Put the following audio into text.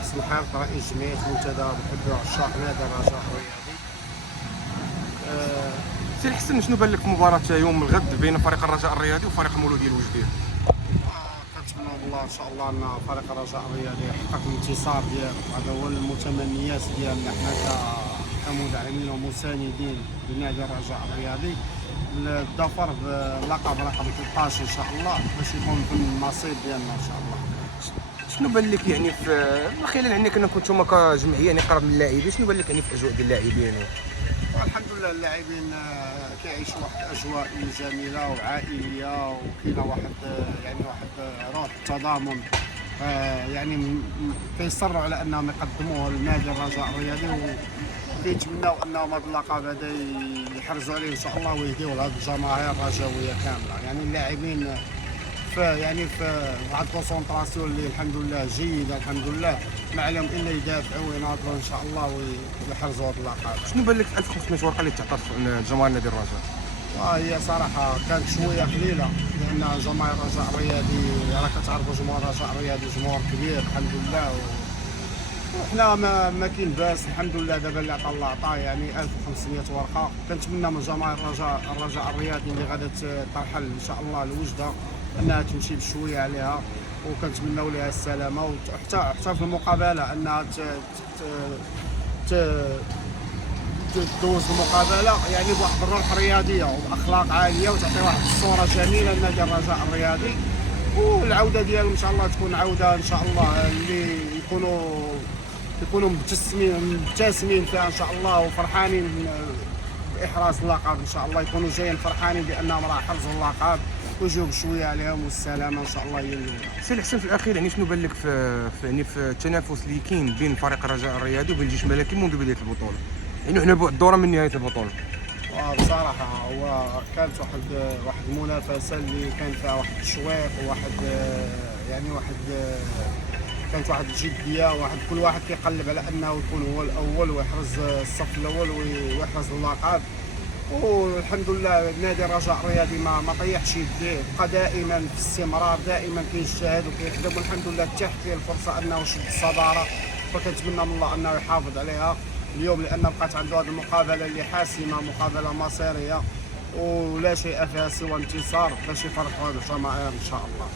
حسن الحال رئيس جمعية منتدى محبي وعشاق نادي الرجاء الرياضي. سي الحسن، شنو بان لك في مباراة يوم الغد بين فريق الرجاء الرياضي وفريق المولودية الوجدية؟ كنتمنى من الله ان شاء الله ان فريق الرجاء الرياضي يحقق الانتصار ديالو، هذا هو المتمنيات ديالنا حنا كمدعمين ومساندين لنادي الرجاء الرياضي. الظفر بلقب رقم 13 ان شاء الله باش يكون في النصيب ديالنا ان شاء الله. شنو بان لك يعني من خلال يعني كنتو كجمعية يعني قرب من اللاعبين، شنو بان لك يعني في الاجواء ديال اللاعبين؟ والحمد لله اللاعبين كيعيشوا واحد الاجواء جميله وعائليه، وكاينه واحد روح التضامن. يعني كيصروا على انهم يقدموه لنادي الرجاء الرياضي، وكيتمناو انهم هذا اللقب هذا يحرزوا عليه ان شاء الله ويهديوه لهذه الجماهير الرجاويه كامله. يعني اللاعبين في واحد الكونسونطراسيون اللي الحمد لله جيده، الحمد لله ما عليهم الا يدافعوا ويناضلوا ان شاء الله ويحرزوا هذا اللقب. شنو بان لك في 1500 ورقة اللي تعطات جماهير نادي الرجاء؟ هي صراحه كانت شويه قليله، لان جماهير الرجاء الرياضي راه كتعرفوا جمهور الرجاء الرياضي جمهور كبير الحمد لله، وحنا ما كاين باس الحمد لله. دابا اللي عطا الله عطا، يعني 1500 ورقه. كنتمنى من جماهير الرجاء الرياضي اللي غادا ترحل ان شاء الله لوجده انها تمشي بشويه عليها، وكنتمناو لها السلامه، وحتى في المقابله انها تدوز المقابله يعني بواحد الروح رياضيه وباخلاق عاليه، وتعطي واحد الصوره جميله لنادي الرجاء الرياضي. والعوده ديالهم ان شاء الله تكون عوده ان شاء الله اللي يكونوا مبتسمين فيها ان شاء الله، وفرحانين باحراز اللقب ان شاء الله. يكونوا جايين فرحانين بانهم راه حرزوا اللقب ويجيو بشويه عليهم، والسلامه ان شاء الله هي الاولى. سي الحسن، في الاخير يعني شنو بان لك في التنافس اللي كاين بين فريق الرجاء الرياضي وبين الجيش الملكي منذ بدايه البطوله؟ يعني حنا بعد دوره من نهايه البطوله. بصراحه هو كانت واحد المنافسه اللي كان فيها واحد التشويق وواحد كانت واحد الجديه، كل واحد كيقلب على انه يكون هو الاول ويحرز الصف الاول ويحرز اللقب. والحمد لله نادي الرجاء الرياضي ما طيحش يديه، بقى دائما في استمرار، دائما كيجتهد وكيخدم، والحمد لله اتاحت ليه الفرصه انه يشد الصداره. فكنتمنى من الله انه يحافظ عليها اليوم، لان بقات عنده هذه المقابله اللي حاسمه، مقابله مصيريه ولا شيء فيها سوى انتصار باش يفرحوا هذه الجماهير ان شاء الله.